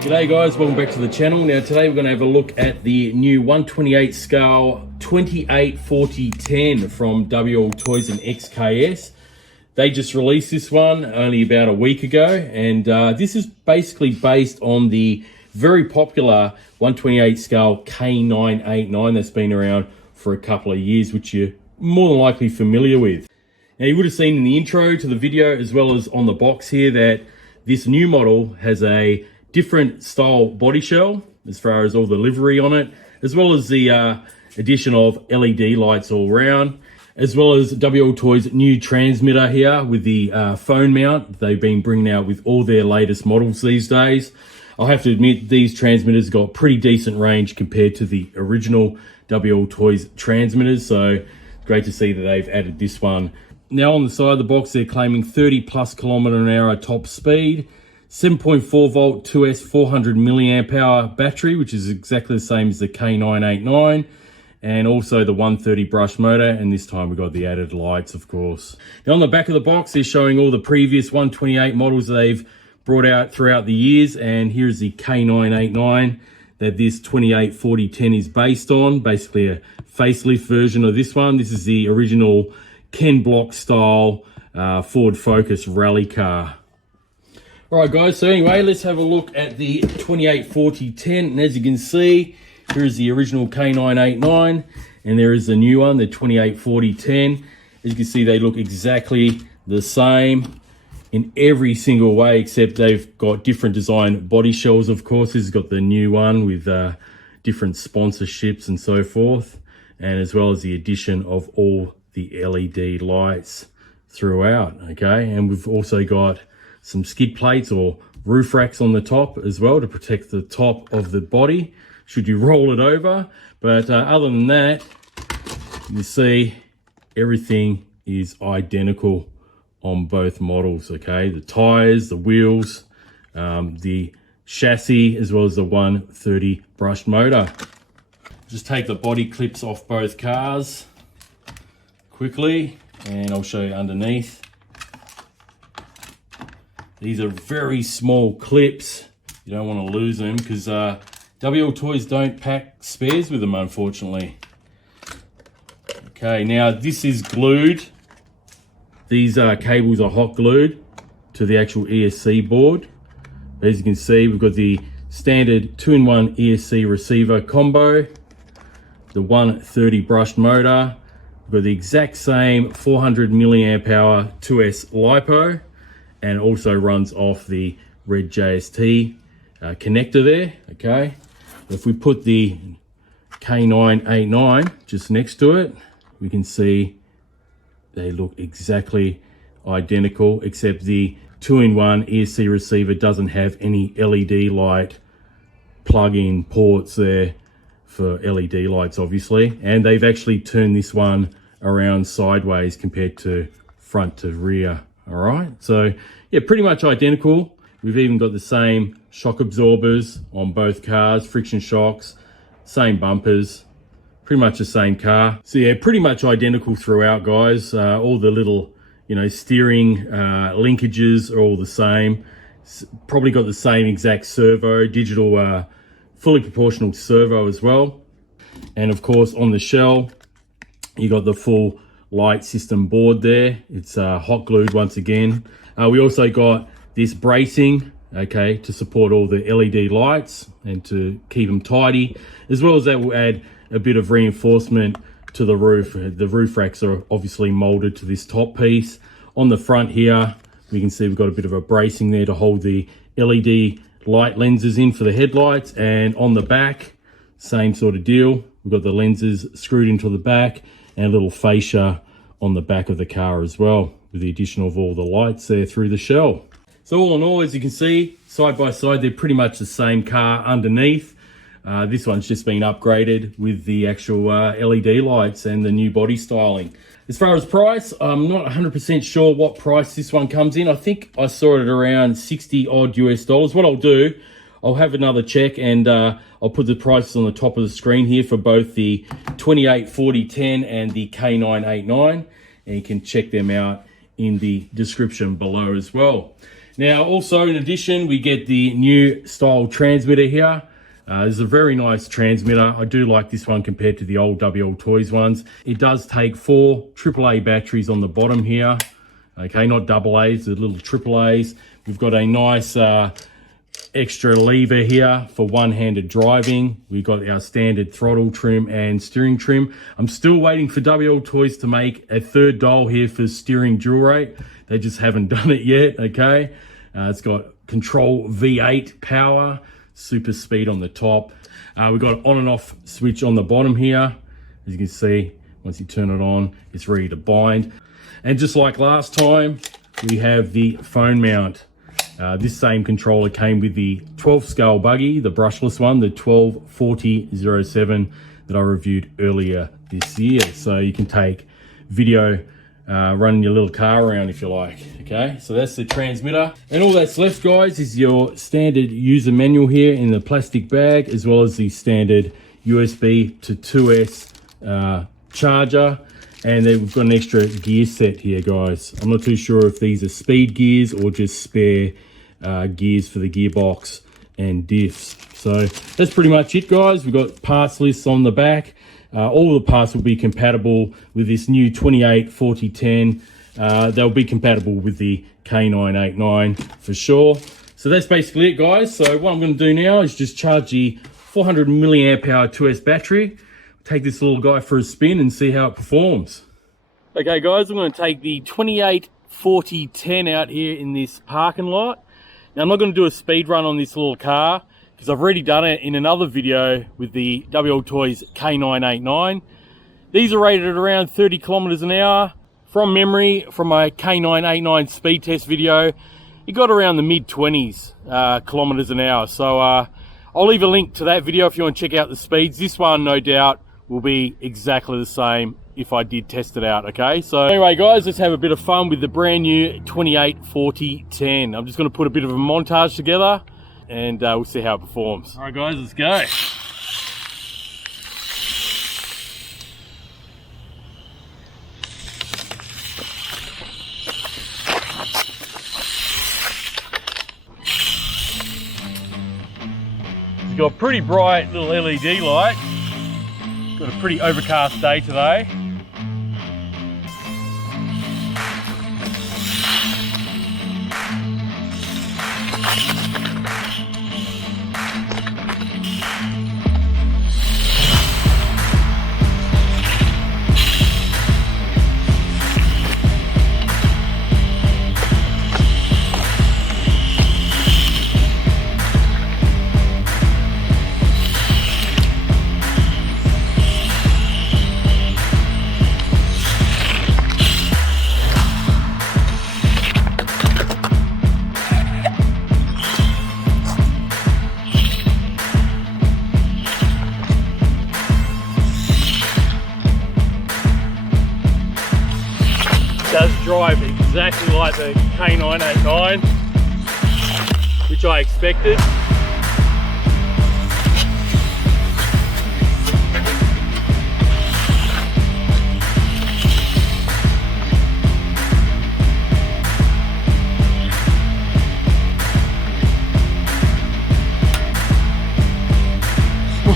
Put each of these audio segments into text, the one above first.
G'day guys, welcome back to the channel. Now today we're going to have a look at the new 128 scale 284010 from WLToys and XKS. They just released this one only about a week ago, and this is basically based on the very popular 128 scale K989 that's been around for a couple of years, which you're more than likely familiar with. Now you would have seen in the intro to the video as well as on the box here that this new model has a different style body shell as far as all the livery on it, as well as the addition of LED lights all around, as well as WLToys' new transmitter here with the phone mount they've been bringing out with all their latest models these days. I'll have to admit these transmitters got pretty decent range compared to the original WLToys transmitters, so great to see that they've added this one. Now on the side of the box they're claiming 30+ km/h top speed, 7.4 volt 2S 400 milliamp hour battery, which is exactly the same as the K989, and also the 130 brush motor, and this time we got the added lights, of course. Now on the back of the box they're showing all the previous 128 models they've brought out throughout the years, and here's the K989 that this 284010 is based on, basically a facelift version of this one. This is the original Ken Block style Ford Focus rally car. Alright guys, so anyway, let's have a look at the 284010, and as you can see, here is the original K989, and there is the new one, the 284010. As you can see, they look exactly the same in every single way, except they've got different design body shells, of course. This has got the new one with different sponsorships and so forth, and as well as the addition of all the LED lights throughout, okay? And we've also got some skid plates or roof racks on the top as well to protect the top of the body should you roll it over. But other than that, you see everything is identical on both models, okay? The tires, the wheels, the chassis, as well as the 130 brushed motor. Just take the body clips off both cars quickly, and I'll show you underneath. These are very small clips. You don't want to lose them because WLToys don't pack spares with them, unfortunately. Okay, now this is glued. These cables are hot glued to the actual ESC board. As you can see, we've got the standard 2-in-1 ESC receiver combo, the 130 brushed motor. We've got the exact same 400 milliamp hour 2S LiPo, and also runs off the red JST connector there, okay? If we put the K989 just next to it, we can see they look exactly identical, except the 2-in-1 ESC receiver doesn't have any LED light plug-in ports there for LED lights, obviously. And they've actually turned this one around sideways compared to front to rear. All right, so yeah, pretty much identical. We've even got the same shock absorbers on both cars, friction shocks, same bumpers, pretty much the same car. So yeah, pretty much identical throughout, guys. All the little, steering linkages are all the same. Probably got the same exact servo, digital, fully proportional servo as well. And of course, on the shell, you got the full light system board there. It's hot glued once again. We also got this bracing, okay, to support all the LED lights and to keep them tidy, as well as that will add a bit of reinforcement to the roof. The roof racks are obviously molded to this top piece. On the front here, we can see we've got a bit of a bracing there to hold the LED light lenses in for the headlights, and on the back, same sort of deal. We've got the lenses screwed into the back and a little fascia on the back of the car as well, with the addition of all the lights there through the shell. So all in all, as you can see, side by side, they're pretty much the same car underneath. This one's just been upgraded with the actual LED lights and the new body styling. As far as price, I'm not 100% sure what price this one comes in. I think I saw it around 60 odd US dollars. What I'll do, I'll have another check, and I'll put the prices on the top of the screen here for both the 284010 and the K989, and you can check them out in the description below as well. Now, also in addition, we get the new style transmitter here. This is a very nice transmitter. I do like this one compared to the old WLToys ones. It does take 4 AAA batteries on the bottom here. Okay, not double A's, the little AAA's. We've got a nice extra lever here for one-handed driving. We've got our standard throttle trim and steering trim. I'm still waiting for WLToys to make a third dial here for steering dual rate. They just haven't done it yet, okay? It's got control V8 power, super speed on the top. We've got an on and off switch on the bottom here. As you can see, once you turn it on, it's ready to bind. And just like last time, we have the phone mount. This same controller came with the 12 scale buggy, the brushless one, the 124007 that I reviewed earlier this year. So you can take video running your little car around if you like. Okay, so that's the transmitter. And all that's left, guys, is your standard user manual here in the plastic bag, as well as the standard USB to 2S charger. And then we've got an extra gear set here, guys. I'm not too sure if these are speed gears or just spare gears for the gearbox and diffs. So that's pretty much it, guys. We've got parts lists on the back. All the parts will be compatible with this new 284010. They'll be compatible with the K989 for sure. So that's basically it, guys. So what I'm going to do now is just charge the 400 milliamp hour 2S battery. Take this little guy for a spin and see how it performs. Okay, guys, I'm going to take the 284010 out here in this parking lot. Now, I'm not going to do a speed run on this little car because I've already done it in another video with the WLToys K989. These are rated at around 30 kilometers an hour. From memory, from my K989 speed test video, it got around the mid-20s kilometers an hour. So I'll leave a link to that video if you want to check out the speeds. This one, no doubt, will be exactly the same if I did test it out, okay? So anyway, guys, let's have a bit of fun with the brand new 284010. I'm just going to put a bit of a montage together and we'll see how it performs. All right, guys, let's go. It's got a pretty bright little LED light. Got a pretty overcast day today. Does drive exactly like the K989, which I expected.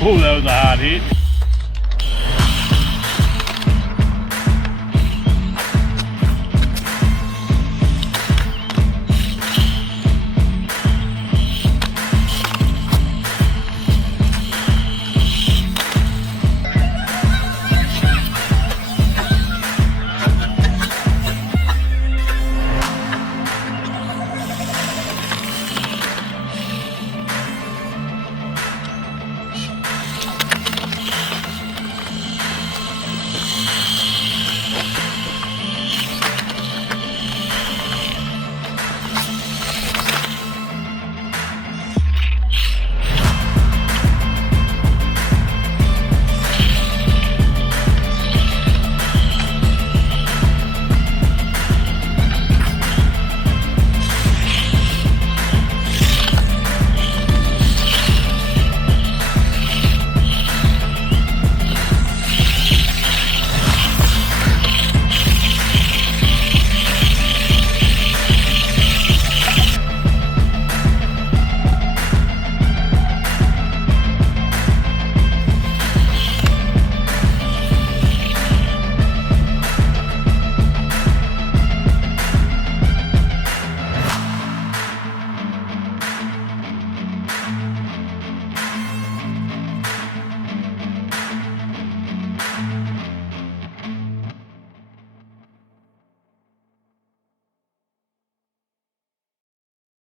Oh, that was a hard hit.